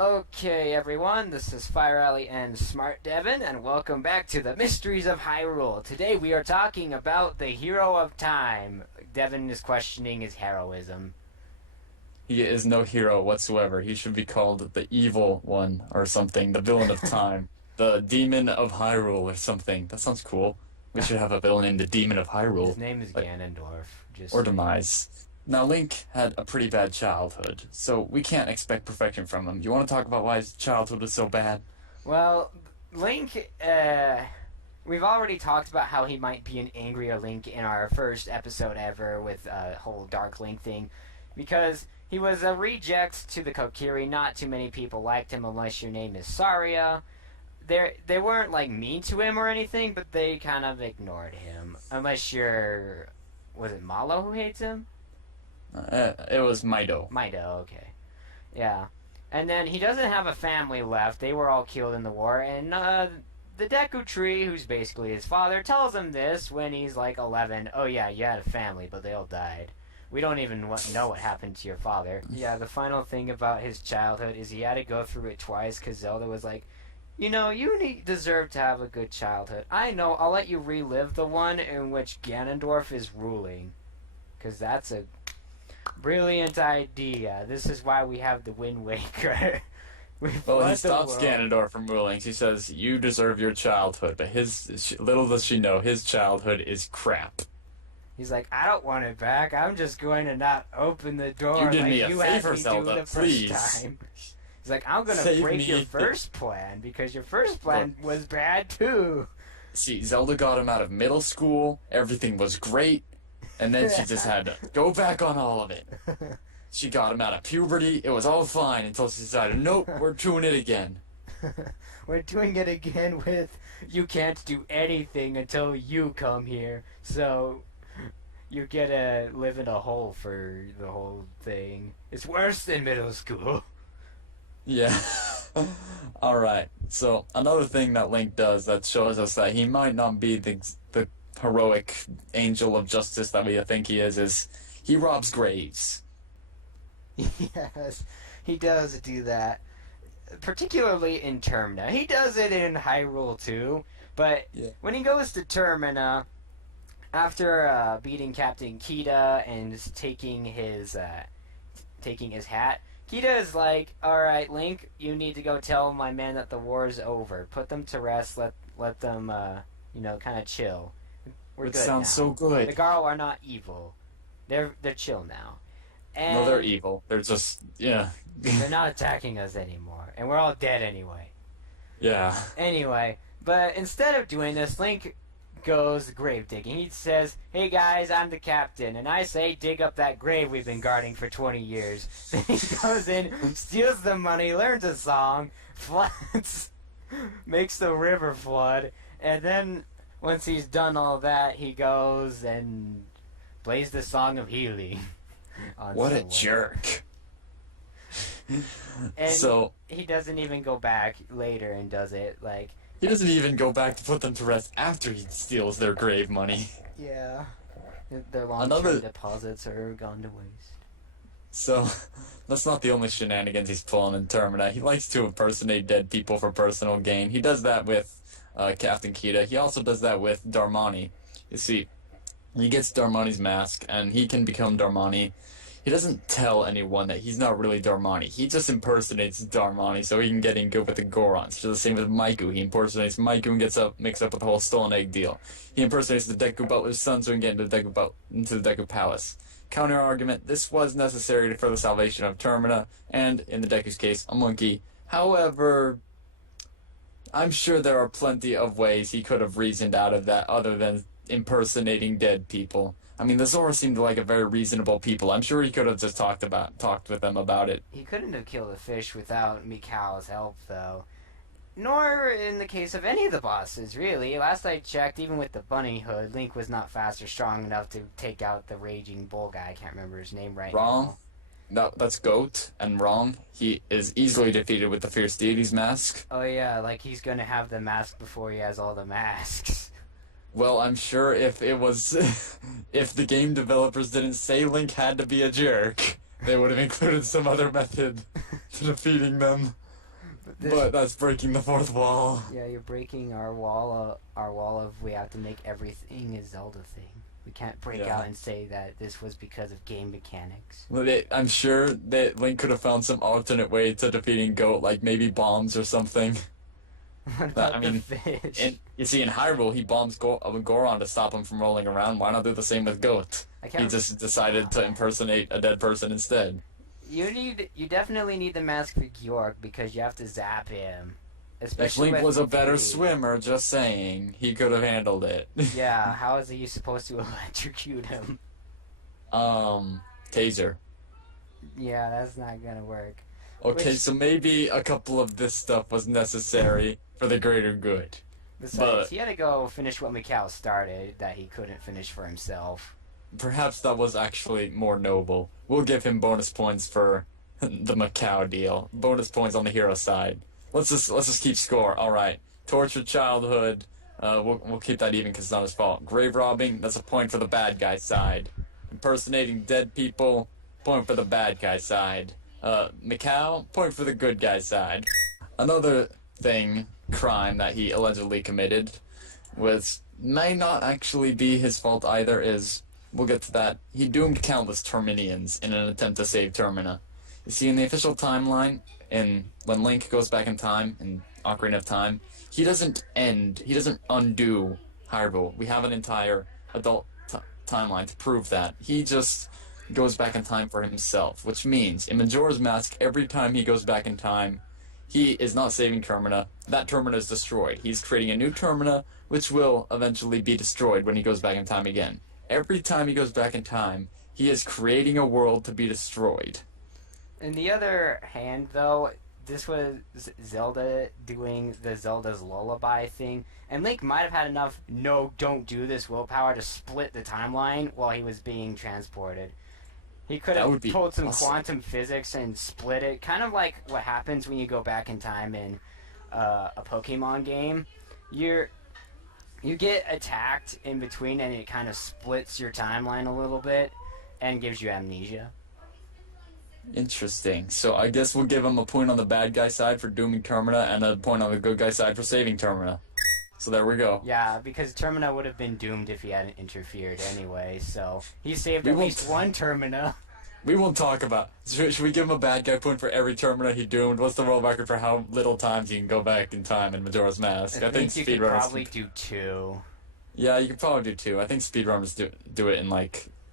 Okay, everyone, this is Fireally and Smart Devon, and welcome back to the Mysteries of Hyrule. Today we are talking about the Hero of Time. Devon is questioning his heroism. He is no hero whatsoever. He should be called the evil one or something, the villain of time, the demon of Hyrule or something. That sounds cool. We should have a villain named the Demon of Hyrule. His name is Ganondorf. Or Demise. Now, Link had a pretty bad childhood, so we can't expect perfection from him. You want to talk about why his childhood was so bad? Well, Link, we've already talked about how he might be an angrier Link in our first episode ever with a whole Dark Link thing, because he was a reject to the Kokiri. Not too many people liked him unless your name is Saria. They weren't, like, mean to him or anything, but they kind of ignored him. Unless you're... Was it Malo who hates him? It was Mido. Mido, okay. Yeah. And then he doesn't have a family left. They were all killed in the war. And the Deku Tree, who's basically his father, tells him this when he's like 11. Oh yeah, you had a family, but they all died. We don't even know what happened to your father. Yeah, the final thing about his childhood is he had to go through it twice because Zelda was like, you know, you deserve to have a good childhood. I know, I'll let you relive the one in which Ganondorf is ruling. Because that's a brilliant idea. This is why we have the Wind Waker. Well, he stops Ganondorf from ruling. He says, you deserve your childhood. But little does she know, his childhood is crap. He's like, I don't want it back. I'm just going to not open the door. You did like me a you favor, asked me Zelda, to the please. First time. He's like, I'm going to Save break me. your first plan because your first plan was bad too. See, Zelda got him out of middle school. Everything was great. And then she just had to go back on all of it. She got him out of puberty. It was all fine until she decided, nope, we're doing it again. We're doing it again with, you can't do anything until you come here. So you get to live in a hole for the whole thing. It's worse than middle school. Yeah. Alright. So, another thing that Link does that shows us that he might not be the heroic angel of justice that we think he is he robs graves. Yes, he does do that. Particularly in Termina. He does it in Hyrule too, but when he goes to Termina, after beating Captain Kita and taking his hat, Kita is like, alright, Link, you need to go tell my men that the war is over. Put them to rest, let them, kind of chill. We're It good sounds now. so good. The Garo are not evil. They're chill now. And No, they're evil. They're just, yeah. they're not attacking us anymore. And we're all dead anyway. Yeah. Anyway, but instead of doing this, Link goes grave digging. He says, hey guys, I'm the captain. And I say, dig up that grave we've been guarding for 20 years. Then he goes in, steals the money, learns a song, floods, makes the river flood, and then once he's done all that, he goes and plays the song of healing. What a jerk. And So he doesn't even go back later and does it, like... he doesn't even go back to put them to rest after he steals their grave money. Yeah. Their long-term deposits are gone to waste. So, that's not the only shenanigans he's pulling in Termina. He likes to impersonate dead people for personal gain. He does that with Captain Kita. He also does that with Darmani. You see, he gets Darmani's mask, and he can become Darmani. He doesn't tell anyone that he's not really Darmani. He just impersonates Darmani so he can get in good with the Gorons. So the same with Maiku. He impersonates Maiku and mixed up with the whole stolen egg deal. He impersonates the Deku Butler's son so he can get into the Deku Palace. Counter argument, this was necessary for the salvation of Termina, and, in the Deku's case, a monkey. However, I'm sure there are plenty of ways he could have reasoned out of that other than impersonating dead people. I mean, the Zora seemed like a very reasonable people. I'm sure he could have just talked with them about it. He couldn't have killed a fish without Mikau's help, though. Nor in the case of any of the bosses, really. Last I checked, even with the bunny hood, Link was not fast or strong enough to take out the raging bull guy. I can't remember his name right Wrong. now. That's Goat, and wrong. He is easily defeated with the Fierce Deity's mask. Oh yeah, like he's gonna have the mask before he has all the masks. Well, I'm sure if it was... if the game developers didn't say Link had to be a jerk, they would have included some other method to defeating them. But that's breaking the fourth wall. Yeah, you're breaking our wall. Our wall of we have to make everything a Zelda thing. We can't break Yeah. out and say that this was because of game mechanics. Well, I'm sure that Link could have found some alternate way to defeating Goat, like maybe bombs or something. What But, about I mean, the fish? You see, in Hyrule, he bombs Goron to stop him from rolling around. Why not do the same with Goat? I He can't. just decided to impersonate a dead person instead. You definitely need the mask for Georg because you have to zap him. If Especially Link with was a better 3D. swimmer, just saying, he could have handled it. Yeah, how is he supposed to electrocute him? Taser. Yeah, that's not gonna work. Okay, Which- so maybe a couple of this stuff was necessary for the greater good. Besides, But- he had to go finish what Mikau started that he couldn't finish for himself. Perhaps that was actually more noble. We'll give him bonus points for the Macau deal. Bonus points on the hero side. Let's just keep score. All right. Tortured childhood. We'll keep that even because it's not his fault. Grave robbing. That's a point for the bad guy side. Impersonating dead people. Point for the bad guy side. Macau. Point for the good guy side. Another crime that he allegedly committed may not actually be his fault either. We'll get to that. He doomed countless Terminians in an attempt to save Termina. You see, in the official timeline, when Link goes back in time, in Ocarina of Time, he doesn't undo Hyrule. We have an entire adult timeline to prove that. He just goes back in time for himself, which means, in Majora's Mask, every time he goes back in time, he is not saving Termina. That Termina is destroyed. He's creating a new Termina, which will eventually be destroyed when he goes back in time again. Every time he goes back in time, he is creating a world to be destroyed. On the other hand, though, this was Zelda doing the Zelda's lullaby thing, and Link might have had enough "no, don't do this" willpower to split the timeline while he was being transported. He could That have would be pulled some awesome. quantum physics and split it, kind of like what happens when you go back in time in a Pokemon game. You get attacked in between, and it kind of splits your timeline a little bit and gives you amnesia. Interesting. So I guess we'll give him a point on the bad guy side for dooming Termina and a point on the good guy side for saving Termina. So there we go. Yeah, because Termina would have been doomed if he hadn't interfered anyway, so he saved We at won't- least one Termina. We won't talk about... Should we give him a bad guy point for every Termina he doomed? What's the world record for how little times you can go back in time in Majora's Mask? I think you could speedrunners... probably do 2. Yeah, you could probably do 2. I think speedrunners do it in,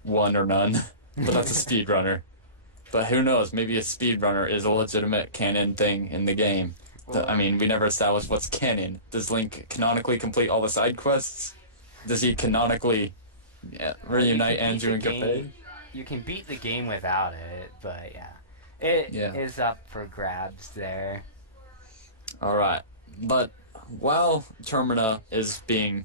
1 or none. But that's a speedrunner. But who knows? Maybe a speedrunner is a legitimate canon thing in the game. I mean, we never established what's canon. Does Link canonically complete all the side quests? Does he canonically reunite Andrew and Kafei? You can beat the game without it, but yeah. It is up for grabs there. Alright. But while Termina is being...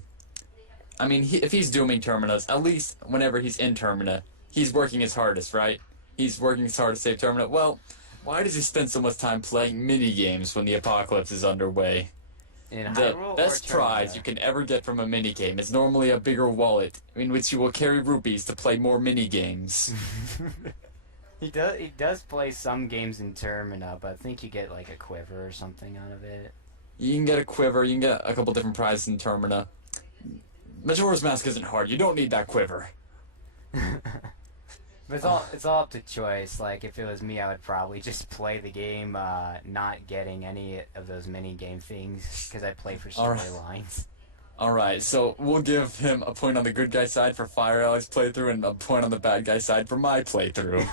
I mean, if he's dooming Terminas, at least whenever he's in Termina, he's working his hardest, right? He's working his hard to save Termina. Well, why does he spend so much time playing mini-games when the apocalypse is underway? In The Hyrule best or prize Termina? you can ever get from a minigame is normally a bigger wallet, in which you will carry rupees to play more minigames. He does play some games in Termina, but I think you get like a quiver or something out of it. You can get a quiver, you can get a couple different prizes in Termina. Majora's Mask isn't hard, you don't need that quiver. But it's all up to choice. Like, if it was me, I would probably just play the game, not getting any of those mini game things, because I play for Alright. storylines. Alright, so we'll give him a point on the good guy side for Fireally's playthrough and a point on the bad guy side for my playthrough.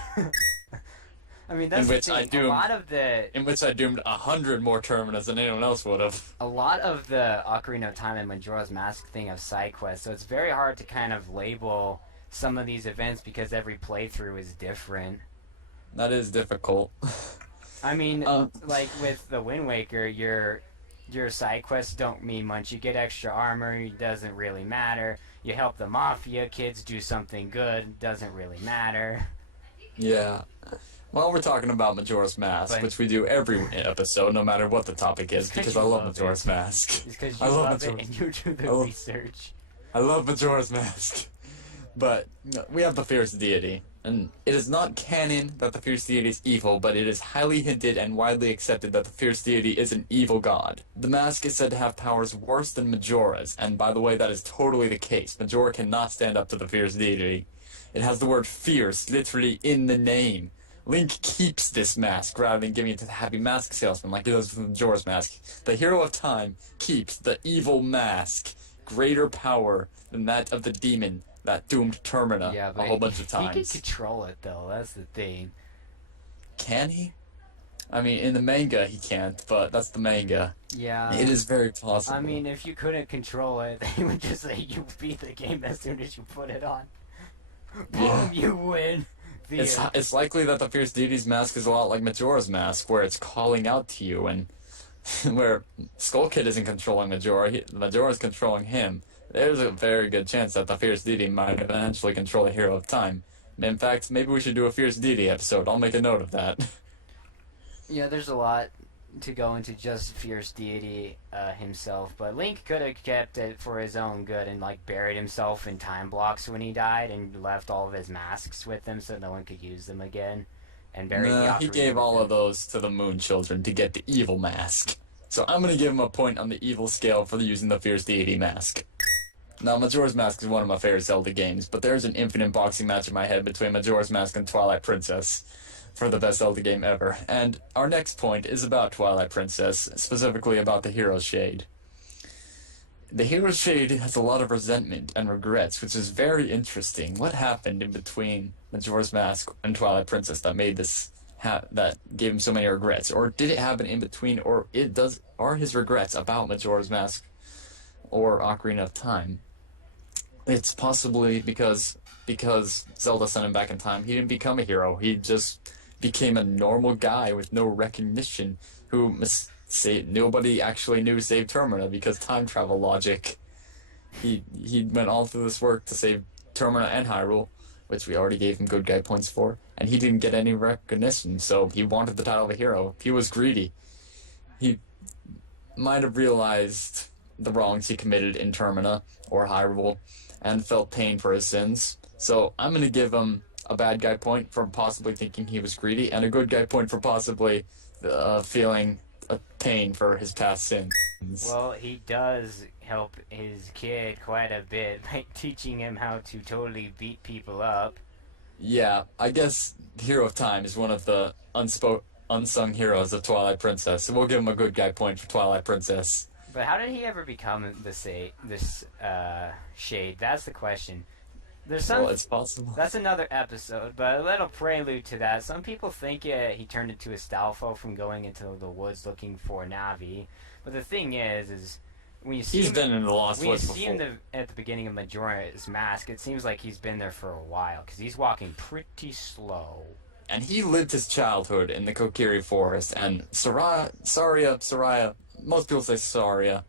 I mean, that's In the which I thing. doomed- A lot of the In which I doomed 100 more Terminas than anyone else would have. Ocarina of Time and Majora's Mask thing of side quests, so it's very hard to kind of label some of these events because every playthrough is different. That is difficult. I mean, Um, like with the Wind Waker, your side quests don't mean much. You get extra armor, it doesn't really matter. You help the Mafia kids do something good, doesn't really matter. Yeah. While we're talking about Majora's Mask, But- which we do every episode, no matter what the topic is, It's 'cause because you I love love Majora's Mask. It's because I you love love it Majora's- and you do the I love- research. I love Majora's Mask. But we have the fierce deity, and it is not canon that the fierce deity is evil, but it is highly hinted and widely accepted that the fierce deity is an evil god. The mask is said to have powers worse than Majora's, and by the way, that is totally the case. Majora cannot stand up to the fierce deity. It has the word fierce literally in the name. Link keeps this mask rather than giving it to the happy mask salesman like he does with Majora's mask. The Hero of Time keeps the evil mask, greater power than that of the demon that doomed Termina a whole bunch of times. He can control it, though. That's the thing. Can he? I mean, in the manga he can't, but that's the manga. Yeah. It is very possible. I mean, if you couldn't control it, they would just say you beat the game as soon as you put it on. Boom, you win. It's likely that the Fierce Deity's mask is a lot like Majora's mask, where it's calling out to you, and where Skull Kid isn't controlling Majora, Majora's controlling him. There's a very good chance that the Fierce Deity might eventually control the Hero of Time. In fact, maybe we should do a Fierce Deity episode. I'll make a note of that. Yeah, there's a lot to go into just Fierce Deity himself, but Link could have kept it for his own good and like buried himself in time blocks when he died and left all of his masks with him so no one could use them again. And buried the he gave all of those to the Moon Children to get the evil mask. So I'm gonna give him a point on the evil scale for using the Fierce Deity mask. Now, Majora's Mask is one of my favorite Zelda games, but there's an infinite boxing match in my head between Majora's Mask and Twilight Princess for the best Zelda game ever. And our next point is about Twilight Princess, specifically about the Hero Shade. The Hero Shade has a lot of resentment and regrets, which is very interesting. What happened in between Majora's Mask and Twilight Princess that made this that gave him so many regrets? Or did it happen in between, or are his regrets about Majora's Mask or Ocarina of Time? It's possibly because Zelda sent him back in time, he didn't become a hero. He just became a normal guy with no recognition who nobody actually knew saved Termina because time travel logic. He went all through this work to save Termina and Hyrule, which we already gave him good guy points for, and he didn't get any recognition, so he wanted the title of a hero. He was greedy. He might have realized the wrongs he committed in Termina or Hyrule and felt pain for his sins. So I'm going to give him a bad guy point for possibly thinking he was greedy, and a good guy point for possibly feeling a pain for his past sins. Well, he does help his kid quite a bit by teaching him how to totally beat people up. Yeah, I guess Hero of Time is one of the unsung heroes of Twilight Princess, so we'll give him a good guy point for Twilight Princess. But how did he ever become this shade? That's the question. Well, it's possible. That's another episode, but a little prelude to that. Some people think he turned into a Stalfo from going into the woods looking for Navi. But the thing is when you see been in the Lost Woods before. When you see him at the beginning of Majora's Mask, it seems like he's been there for a while because he's walking pretty slow. And he lived his childhood in the Kokiri Forest, and Saria, most people say Saria.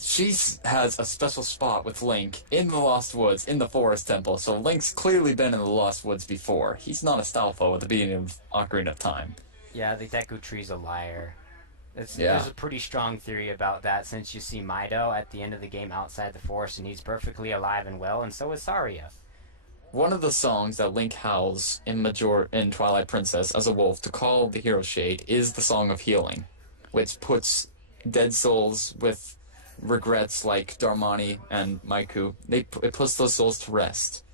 She has a special spot with Link in the Lost Woods, in the Forest Temple, so Link's clearly been in the Lost Woods before. He's not a Stalfo at the beginning of Ocarina of Time. Yeah, the Deku Tree's a liar. There's a pretty strong theory about that, since you see Mido at the end of the game outside the forest, and he's perfectly alive and well, and so is Saria. One of the songs that Link howls in Twilight Princess as a wolf to call the Hero Shade is the Song of Healing, which puts dead souls with regrets like Darmani and Maiku. It puts those souls to rest.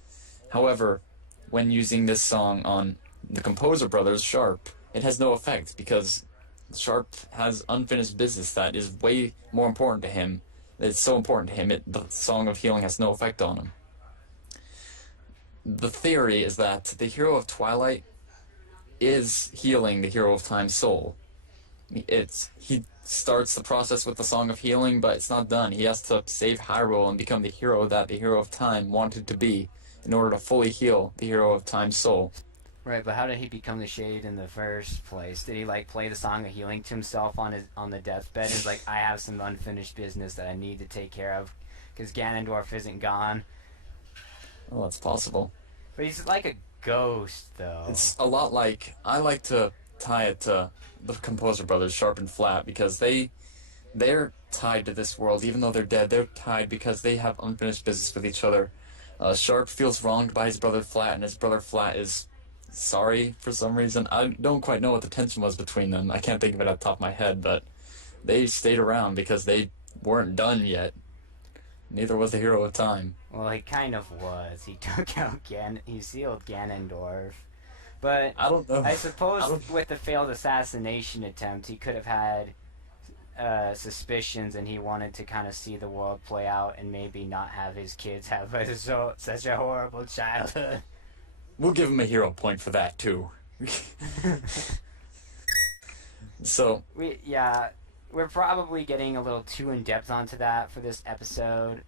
However, when using this song on the composer brothers, Sharp, it has no effect because Sharp has unfinished business that is way more important to him. It's so important to him, the Song of Healing has no effect on him. The theory is that the Hero of Twilight is healing the Hero of Time's soul. He starts the process with the Song of Healing, but it's not done. He has to save Hyrule and become the hero that the Hero of Time wanted to be in order to fully heal the Hero of Time's soul. Right, but how did he become the Shade in the first place? Did he play the Song of Healing to himself on the deathbed? He's like, I have some unfinished business that I need to take care of because Ganondorf isn't gone. Well, that's possible. But he's like a ghost, though. It's a lot like, I like to tie it to the composer brothers, Sharp and Flat, because they're tied to this world. Even though they're dead, they're tied because they have unfinished business with each other. Sharp feels wronged by his brother Flat, and his brother Flat is sorry for some reason. I don't quite know what the tension was between them. I can't think of it at the top of my head, but they stayed around because they weren't done yet. Neither was the Hero of Time. Well, he kind of was. He took out he sealed Ganondorf. But I don't know. I suppose with the failed assassination attempt, he could have had suspicions, and he wanted to kind of see the world play out and maybe not have his kids have such a horrible childhood. We'll give him a hero point for that, too. So, We're probably getting a little too in-depth onto that for this episode.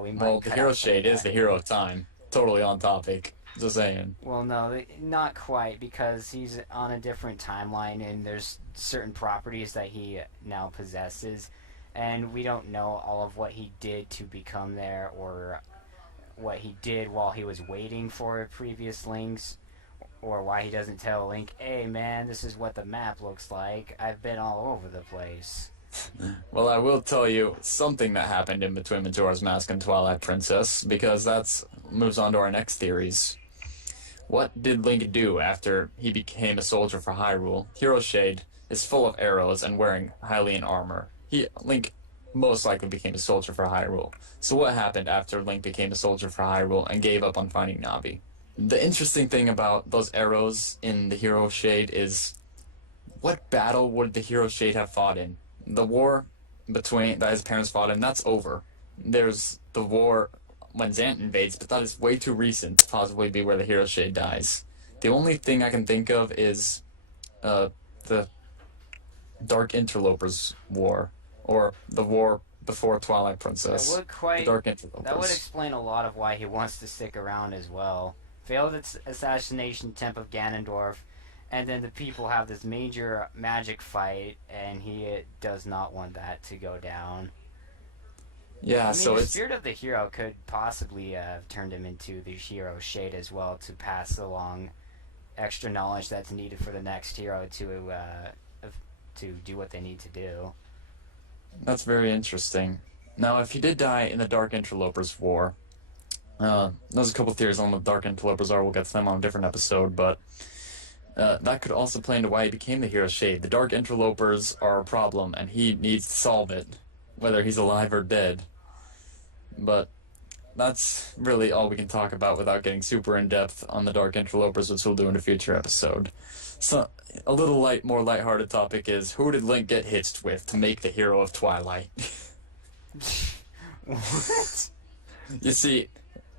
We might well, the cut Hero out some of Shade is that. the Hero of Time. Totally on topic. Just saying. Well, no, not quite, because he's on a different timeline, and there's certain properties that he now possesses, and we don't know all of what he did to become there, or what he did while he was waiting for previous links, or why he doesn't tell Link, hey man, this is what the map looks like, I've been all over the place. Well, I will tell you something that happened in between Majora's Mask and Twilight Princess, because that moves on to our next theories. What did Link do after he became a soldier for Hyrule? Hero Shade is full of arrows and wearing Hylian armor. Link most likely became a soldier for Hyrule. So what happened after Link became a soldier for Hyrule and gave up on finding Navi? The interesting thing about those arrows in the Hero Shade is, what battle would the Hero Shade have fought in? The war that his parents fought in, that's over. There's the war when Zant invades, but that is way too recent to possibly be where the Hero Shade dies. The only thing I can think of is the Dark Interlopers War, or the war before Twilight Princess. The Dark Interlopers. That would explain a lot of why he wants to stick around as well. Failed assassination attempt of Ganondorf, and then the people have this major magic fight, and he does not want that to go down. Yeah, so the it's... spirit of the hero could possibly have turned him into the Hero Shade as well, to pass along extra knowledge that's needed for the next hero to do what they need to do. That's very interesting. Now, if he did die in the Dark Interlopers War, there's a couple theories on what Dark Interlopers are. We'll get to them on a different episode, but that could also play into why he became the Hero Shade. The Dark Interlopers are a problem, and he needs to solve it, whether he's alive or dead. But that's really all we can talk about without getting super in-depth on the Dark Interlopers, which we'll do in a future episode. So, a little more lighthearted topic is, who did Link get hitched with to make the Hero of Twilight? What? You see,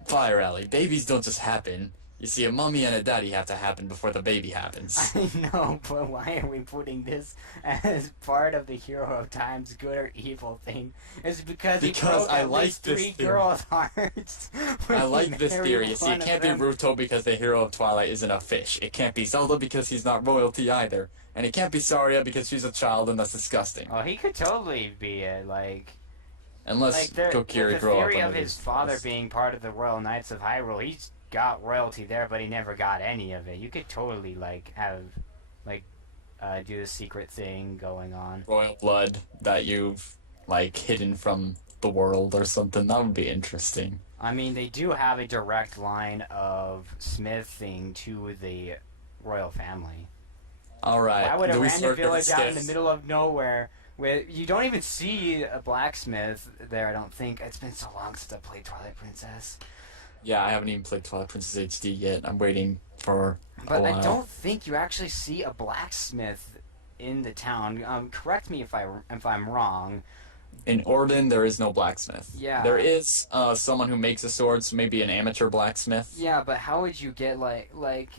Fireally, babies don't just happen. You see, a mommy and a daddy have to happen before the baby happens. I know, but why are we putting this as part of the Hero of Time's good or evil thing? It's because he broke I at like least this 3 theory. girls' hearts. I when like he this married theory. You see, one it of can't be them. Ruto because the Hero of Twilight isn't a fish. It can't be Zelda because he's not royalty either. And it can't be Saria because she's a child and that's disgusting. Oh, he could totally be it, Unless the Kokiri grew up theory of under his this- father being part of the Royal Knights of Hyrule. He's got royalty there, but he never got any of it. You could totally do the secret thing going on. royal blood that you've hidden from the world or something. That would be interesting. I mean, they do have a direct line of smithing to the royal family. All right. Why would a do we random start with village out in the skiffs? middle of nowhere where you don't even see a blacksmith there? I don't think. It's been so long since I played Twilight Princess. Yeah, I haven't even played Twilight Princess HD yet. I'm waiting for a But while. I don't think you actually see a blacksmith in the town. Correct me if I'm wrong. In Orden, there is no blacksmith. Yeah. There is someone who makes a sword, so maybe an amateur blacksmith. Yeah, but how would you get like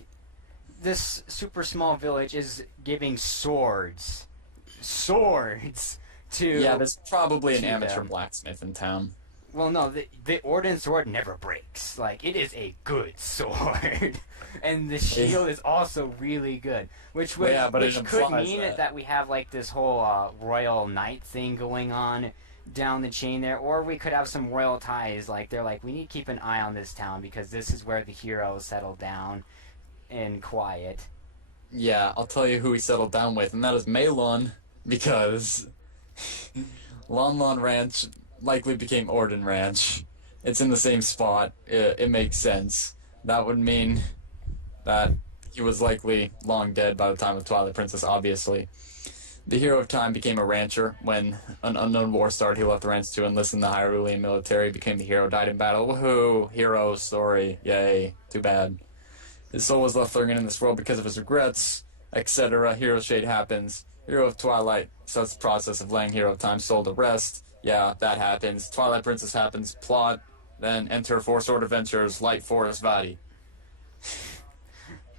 this super small village is giving swords to Yeah, there's probably an to amateur them. blacksmith in town. Well, no, the Orden sword never breaks. It is a good sword. And the shield is also really good. Which Well, yeah, but it which could implies mean that. that we have this whole royal knight thing going on down the chain there. Or we could have some royal ties. They're we need to keep an eye on this town because this is where the heroes settle down in quiet. Yeah, I'll tell you who he settled down with, and that is Melon, because Lon Lon Ranch likely became Orden Ranch, It's in the same spot. It makes sense. That would mean that he was likely long dead by the time of Twilight Princess, obviously. The Hero of Time became a rancher when an unknown war started. He left the ranch to enlist in the Hyrulean military, became the hero, died in battle. Woohoo! Hero story. Yay. Too bad. His soul was left lingering in this world because of his regrets, etc. Hero Shade happens. Hero of Twilight starts the process of laying Hero of Time's soul to rest. Yeah, that happens. Twilight Princess happens. Plot. Then enter Four Sword Adventures, Light Forest Valley.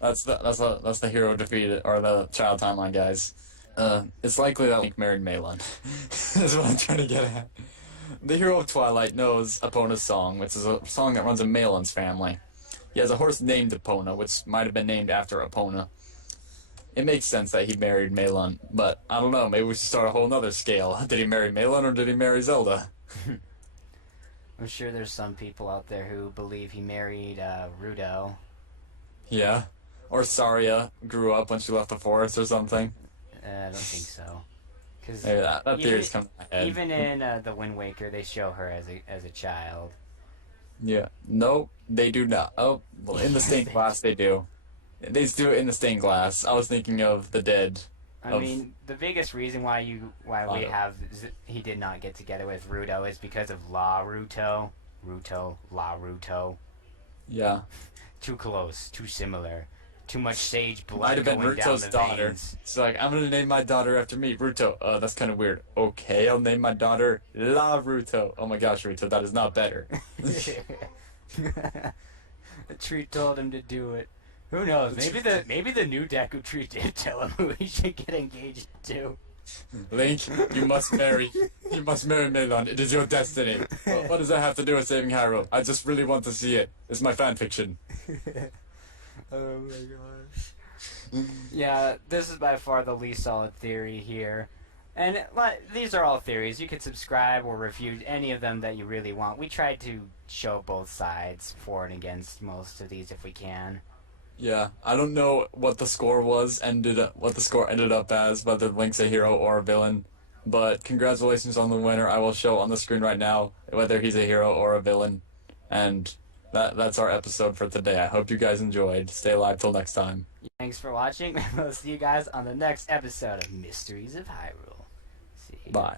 That's the hero defeated, or the child timeline, guys. It's likely that Link married Malon. That's what I'm trying to get at. The Hero of Twilight knows Epona's song, which is a song that runs in Malon's family. He has a horse named Epona, which might have been named after Epona. It makes sense that he married Malon, but I don't know, maybe we should start a whole nother scale. Did he marry Malon or did he marry Zelda? I'm sure there's some people out there who believe he married Rudo. Yeah. Or Saria grew up when she left the forest or something. I don't think so. Cause Maybe that theory's coming to my head. Even in the Wind Waker, they show her as a child. Yeah. Nope, they do not. Oh, well, in the stained glass they do. They just do it in the stained glass. I was thinking of the dead. I mean, the biggest reason why he did not get together with Ruto is because of La Ruto. La Ruto. Yeah. Too close, too similar. Too much sage blood Might have been going down Ruto's the daughter. veins. She's like, I'm gonna name my daughter after me, Ruto. That's kind of weird. Okay, I'll name my daughter La Ruto. Oh my gosh, Ruto, that is not better. The tree told him to do it. Who knows? Maybe the new Deku Tree did tell him who he should get engaged to. Link, you must marry Melon. It is your destiny. What does that have to do with saving Hyrule? I just really want to see it. It's my fan fiction. Oh my gosh. Yeah, this is by far the least solid theory here. And these are all theories. You can subscribe or refute any of them that you really want. We tried to show both sides for and against most of these if we can. Yeah, I don't know what the score ended up as, whether Link's a hero or a villain. But congratulations on the winner. I will show on the screen right now whether he's a hero or a villain. And that's our episode for today. I hope you guys enjoyed. Stay alive till next time. Thanks for watching. We'll see you guys on the next episode of Mysteries of Hyrule. See you. Bye.